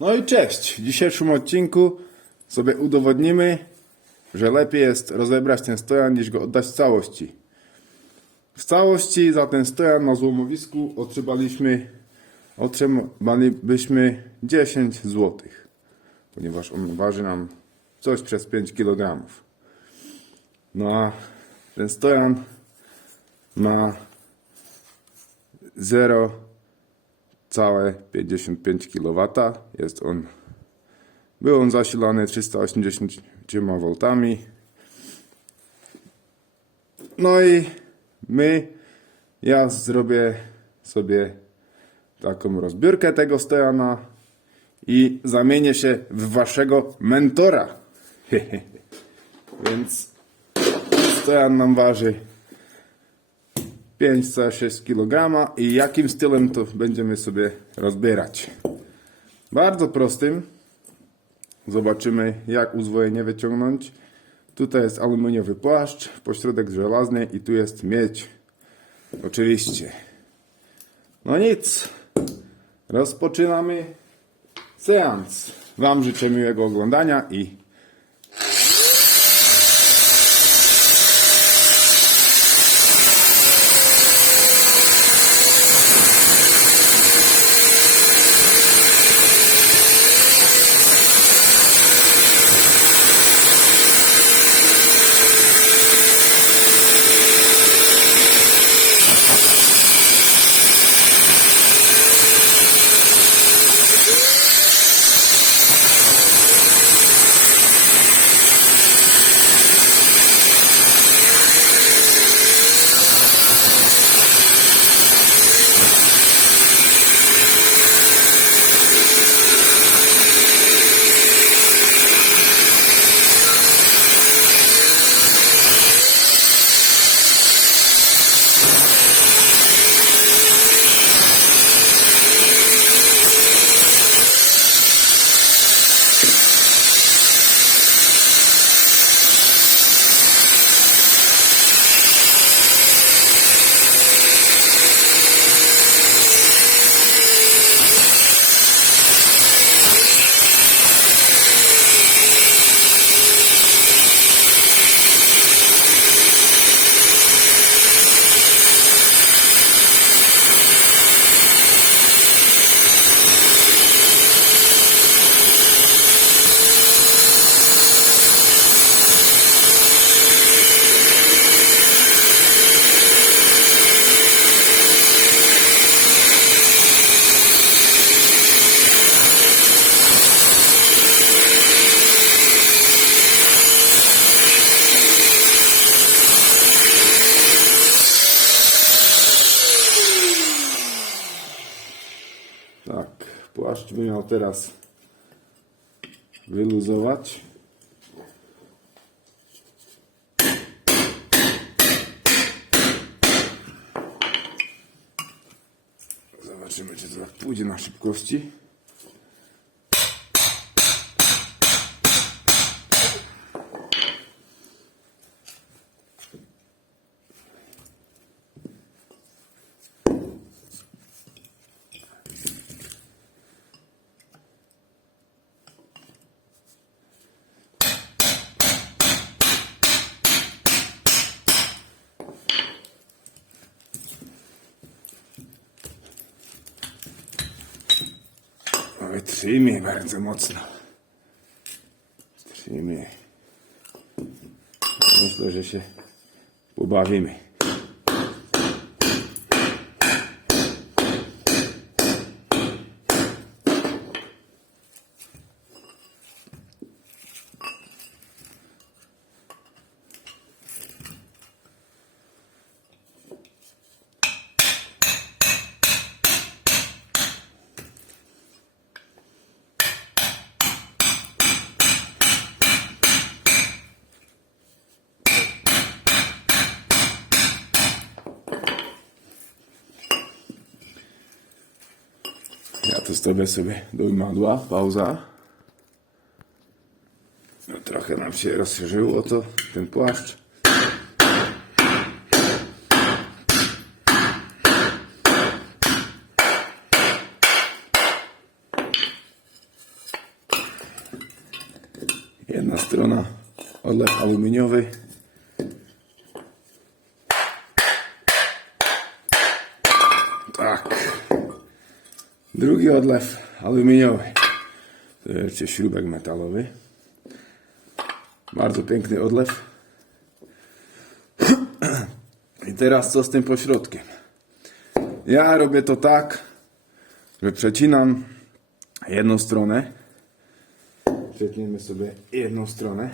No i cześć! W dzisiejszym odcinku sobie udowodnimy, że lepiej jest rozebrać ten stojan niż go oddać w całości. W całości za ten stojan na złomowisku otrzymalibyśmy 10 zł, ponieważ on waży nam coś przez 5 kg. No a ten stojan ma 0,55 kW. Był on zasilany 380 V. No i ja zrobię sobie taką rozbiórkę tego stojana i zamienię się w waszego mentora. Więc stojan nam waży 5,6 kg i jakim stylem to będziemy sobie rozbierać. Bardzo prostym. Zobaczymy, jak uzwojenie wyciągnąć. Tutaj jest aluminiowy płaszcz, pośrodek żelazny i tu jest miedź. Oczywiście. No nic. Rozpoczynamy seans. Wam życzę miłego oglądania i tak, płaszcz by miał teraz wyluzować. Zobaczymy, czy to tak pójdzie na szybkości. Trzymie bardzo mocno. Trzymie. Myślę, że się pobawimy. Ja to stawię sobie do imadła, pauza. No, trochę nam się rozszerzyło to, ten płaszcz. Jedna strona odlew aluminiowy. Tak. Drugi odlew aluminiowy. To jeszcze śrubek metalowy. Bardzo piękny odlew. I teraz co z tym pośrodkiem? Ja robię to tak, że przecinam jedną stronę. Przetniemy sobie jedną stronę.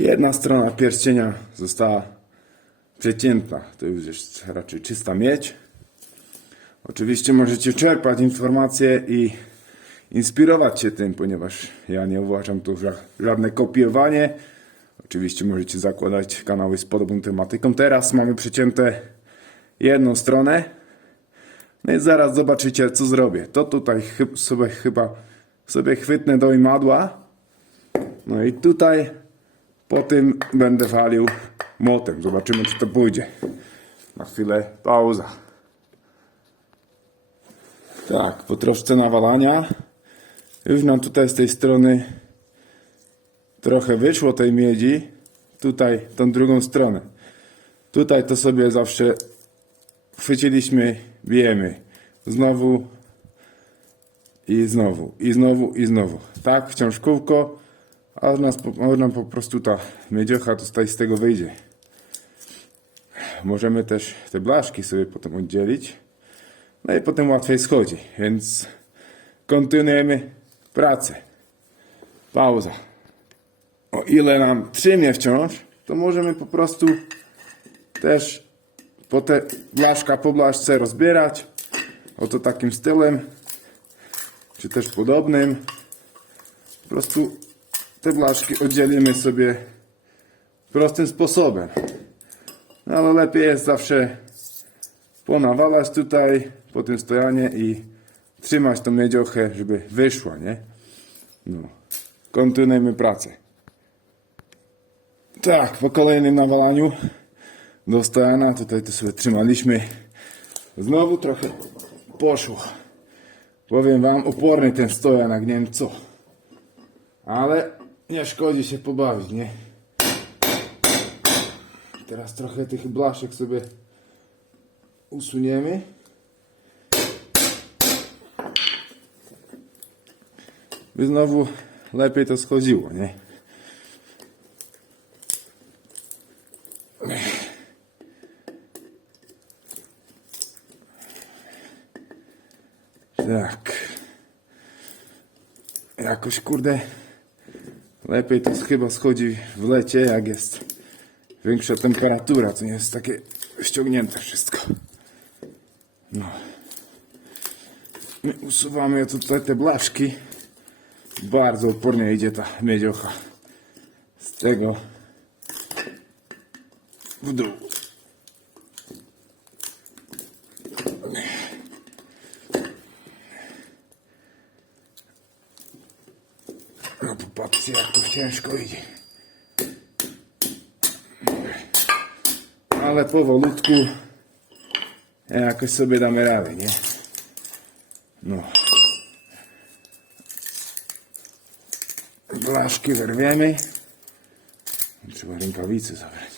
Jedna strona pierścienia została przecięta. To już jest raczej czysta miedź. Oczywiście możecie czerpać informacje i inspirować się tym, ponieważ ja nie uważam to za żadne kopiowanie. Oczywiście możecie zakładać kanały z podobną tematyką. Teraz mamy przecięte jedną stronę. No i zaraz zobaczycie, co zrobię. To tutaj sobie chwytnę do imadła. No i tutaj po tym będę walił młotem. Zobaczymy, czy to pójdzie. Na chwilę pauza. Tak, po troszce nawalania. Już nam tutaj z tej strony trochę wyszło tej miedzi. Tutaj tą drugą stronę. Tutaj to sobie zawsze chwyciliśmy, bijemy. Znowu i znowu, i znowu, i znowu. Tak, wciąż kółko. A można po prostu ta miedziocha tutaj z tego wyjdzie. Możemy też te blaszki sobie potem oddzielić. No i potem łatwiej schodzi. Więc kontynuujemy pracę. Pauza. O ile nam trzymie wciąż, to możemy po prostu też po te blaszka po blaszce rozbierać. Oto takim stylem. Czy też podobnym. Po prostu te blaszki oddzielimy sobie prostym sposobem. No ale lepiej jest zawsze ponawalać tutaj po tym stojanie i trzymać tą miedziochę, żeby wyszła, nie? No. Kontynuujemy pracę. Tak, po kolejnym nawalaniu do stojana, tutaj to sobie trzymaliśmy. Znowu trochę poszło. Powiem wam, oporny ten stojan, jak nie wiem co. Ale nie szkodzi się pobawić, nie? Teraz trochę tych blaszek sobie usuniemy. By znowu lepiej to schodziło, nie? Tak. Jakoś kurde lepiej to chyba schodzi w lecie, jak jest większa temperatura, to nie jest takie ściągnięte wszystko. No. My usuwamy tutaj te blaszki. Bardzo opornie idzie ta miedziocha z tego w dół. No popatrzcie, jak to ciężko idzie. Ale powolutku jakoś sobie damy radę, nie? No. Blaszki wyrwiemy. Trzeba rękawicy zabrać.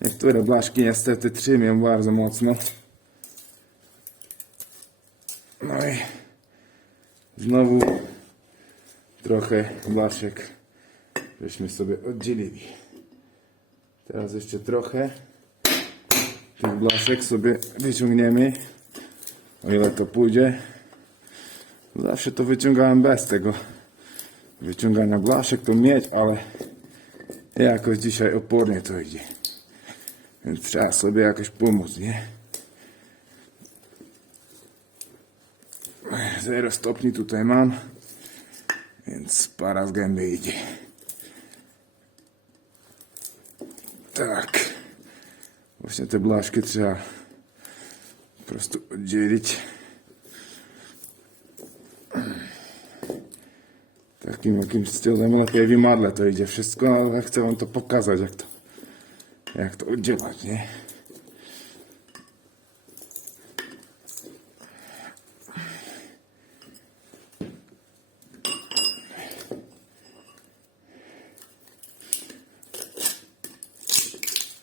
Niektóre blaszki niestety trzymią bardzo mocno. No i znowu trochę blaszek żeśmy sobie oddzielili. Teraz jeszcze trochę tych blaszek sobie wyciągniemy, o ile to pójdzie. Zawsze to wyciągałem bez tego wyciągania blaszek, to mieć, ale jakoś dzisiaj opornie to idzie. Więc trzeba sobie jakoś pomóc, nie? 0 stopni tutaj mam, więc para z gęby idzie. Tak. Właśnie te blaszki trzeba po prostu oddzielić. Takim jakimś stylem, lepiej w imadle to idzie wszystko, ale chcę wam to pokazać, jak to oddzielać, nie?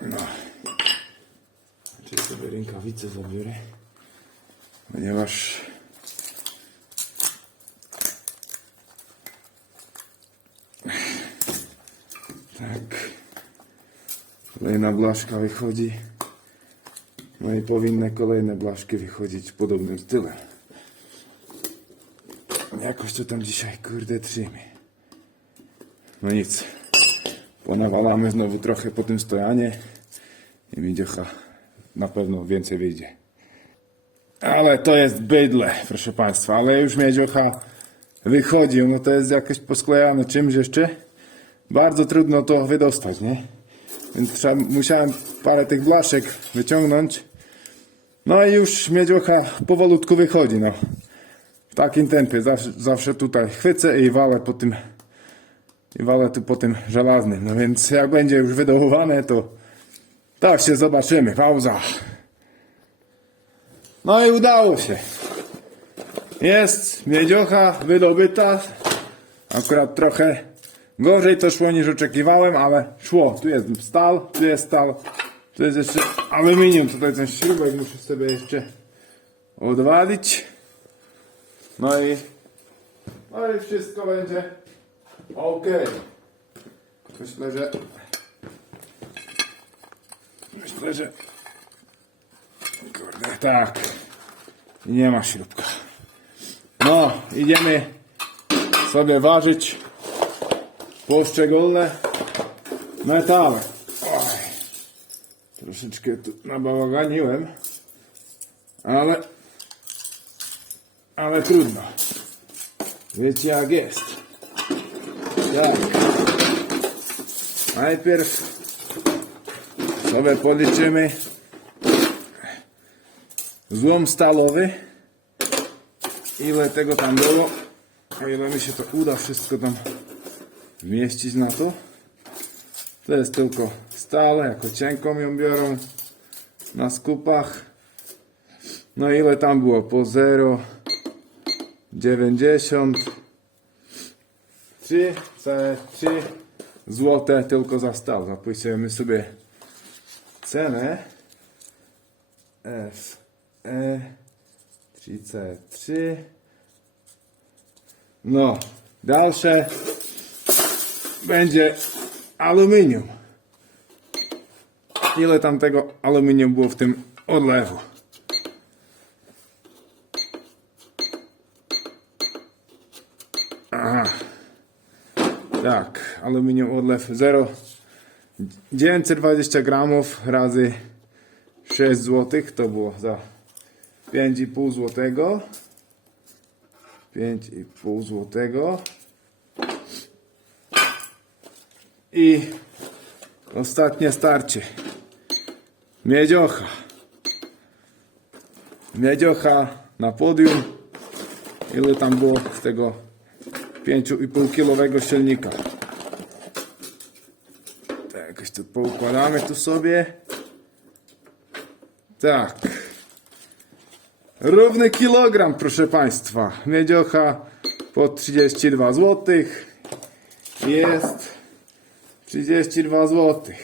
No. Czyli sobie rękawice zabiorę, ponieważ tak, kolejna blaszka wychodzi, no i powinny kolejne blaszki wychodzić podobnym stylem. Jakoś to tam dzisiaj, kurde, trzymie. No nic, ponawalamy znowu trochę po tym stojanie i miedziocha na pewno więcej wyjdzie. Ale to jest bydle, proszę Państwa, ale już miedziocha wychodzi, no to jest jakieś posklejane czymś jeszcze. Bardzo trudno to wydostać, nie? Więc musiałem parę tych blaszek wyciągnąć. No i już miedziocha powolutku wychodzi, no. W takim tempie, zawsze tutaj chwycę i walę po tym, tu po tym żelaznym. No więc jak będzie już wydołowane, to tak się zobaczymy. Pauza. No i udało się. Jest miedziocha wydobyta. Akurat trochę gorzej to szło niż oczekiwałem, ale szło. Tu jest stal, tu jest stal, tu jest jeszcze aluminium. Tutaj ten śrubek muszę sobie jeszcze odwalić. No i wszystko będzie ok. Myślę, że kurde, tak. I nie ma śrubka. No, idziemy sobie ważyć poszczególne metale. Oj, troszeczkę tu nabałaganiłem, ale trudno. Wiecie jak jest. Tak. Najpierw sobie policzymy złom stalowy. Ile tego tam było. O ile mi się to uda wszystko tam wmieścić na to. To jest tylko stale, jako cienką ją biorą na skupach. No ile tam było? Po 0,90 3,3 złote tylko za stal. Zapisujemy sobie cenę. FE 3C3. No, dalsze będzie aluminium. Ile tam tego aluminium było w tym odlewu? Aha. Tak, aluminium odlew 920 gramów razy 6 zł to było za 5,5 zł. 5,5 zł. I ostatnie starcie. Miedziocha. Miedziocha na podium. Ile tam było z tego 5,5 kilowego silnika. Tak, jakoś to poukładamy tu sobie. Tak. Równy kilogram, proszę Państwa. Miedziocha po 32 zł. Jest 32 zł.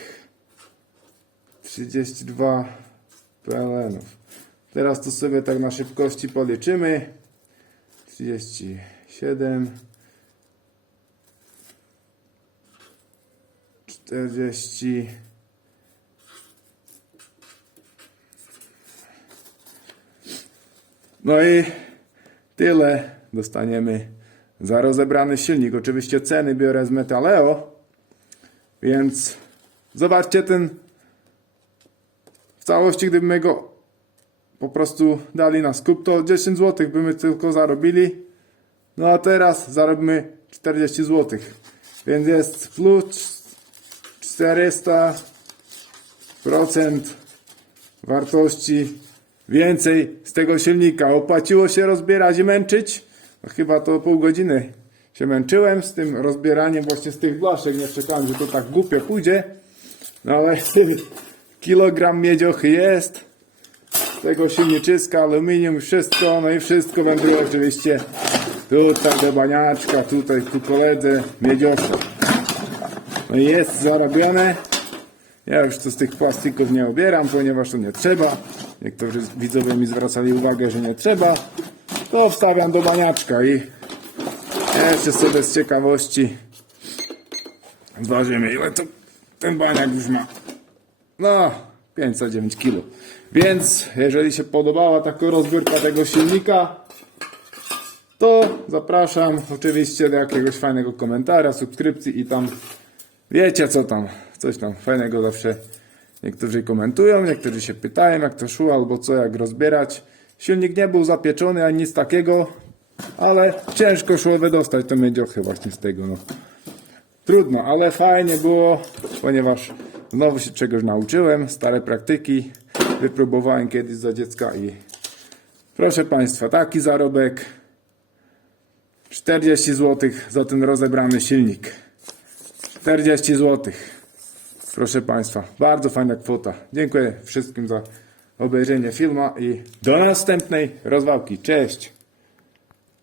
32 PLN-ów. Teraz to sobie tak na szybkości policzymy. 37 40 No i tyle dostaniemy za rozebrany silnik. Oczywiście ceny biorę z Metaleo, więc zobaczcie ten w całości, gdybyśmy go po prostu dali na skup, to 10 zł byśmy tylko zarobili. No a teraz zarobimy 40 zł. Więc jest plus 400% wartości więcej z tego silnika. Opłaciło się rozbierać i męczyć? No chyba to pół godziny się męczyłem z tym rozbieraniem właśnie z tych blaszek. Nie czekałem, że to tak głupio pójdzie. No ale kilogram miedzochy jest. Z tego silniczyska, aluminium, wszystko. No i wszystko wędruje oczywiście tutaj do baniaczka, tutaj tu koledze miedziocha. No i jest zarobione. Ja już to z tych plastików nie obieram, ponieważ to nie trzeba. Niektórzy widzowie mi zwracali uwagę, że nie trzeba. To wstawiam do baniaczka i jeszcze sobie z ciekawości zważymy, ile to ten baniak już ma. No, 509 kg. Więc jeżeli się podobała taka rozbiórka tego silnika, to zapraszam oczywiście do jakiegoś fajnego komentarza, subskrypcji i tam wiecie co tam, coś tam fajnego zawsze niektórzy komentują, niektórzy się pytają jak to szło albo co, jak rozbierać. Silnik nie był zapieczony ani nic takiego, ale ciężko szło wydostać to miedziochy właśnie z tego. No. Trudno, ale fajnie było, ponieważ znowu się czegoś nauczyłem, stare praktyki wypróbowałem kiedyś za dziecka i proszę Państwa, taki zarobek 40 zł za ten rozebrany silnik. 40 zł. Proszę Państwa, bardzo fajna kwota. Dziękuję wszystkim za obejrzenie filmu i do następnej rozwałki. Cześć!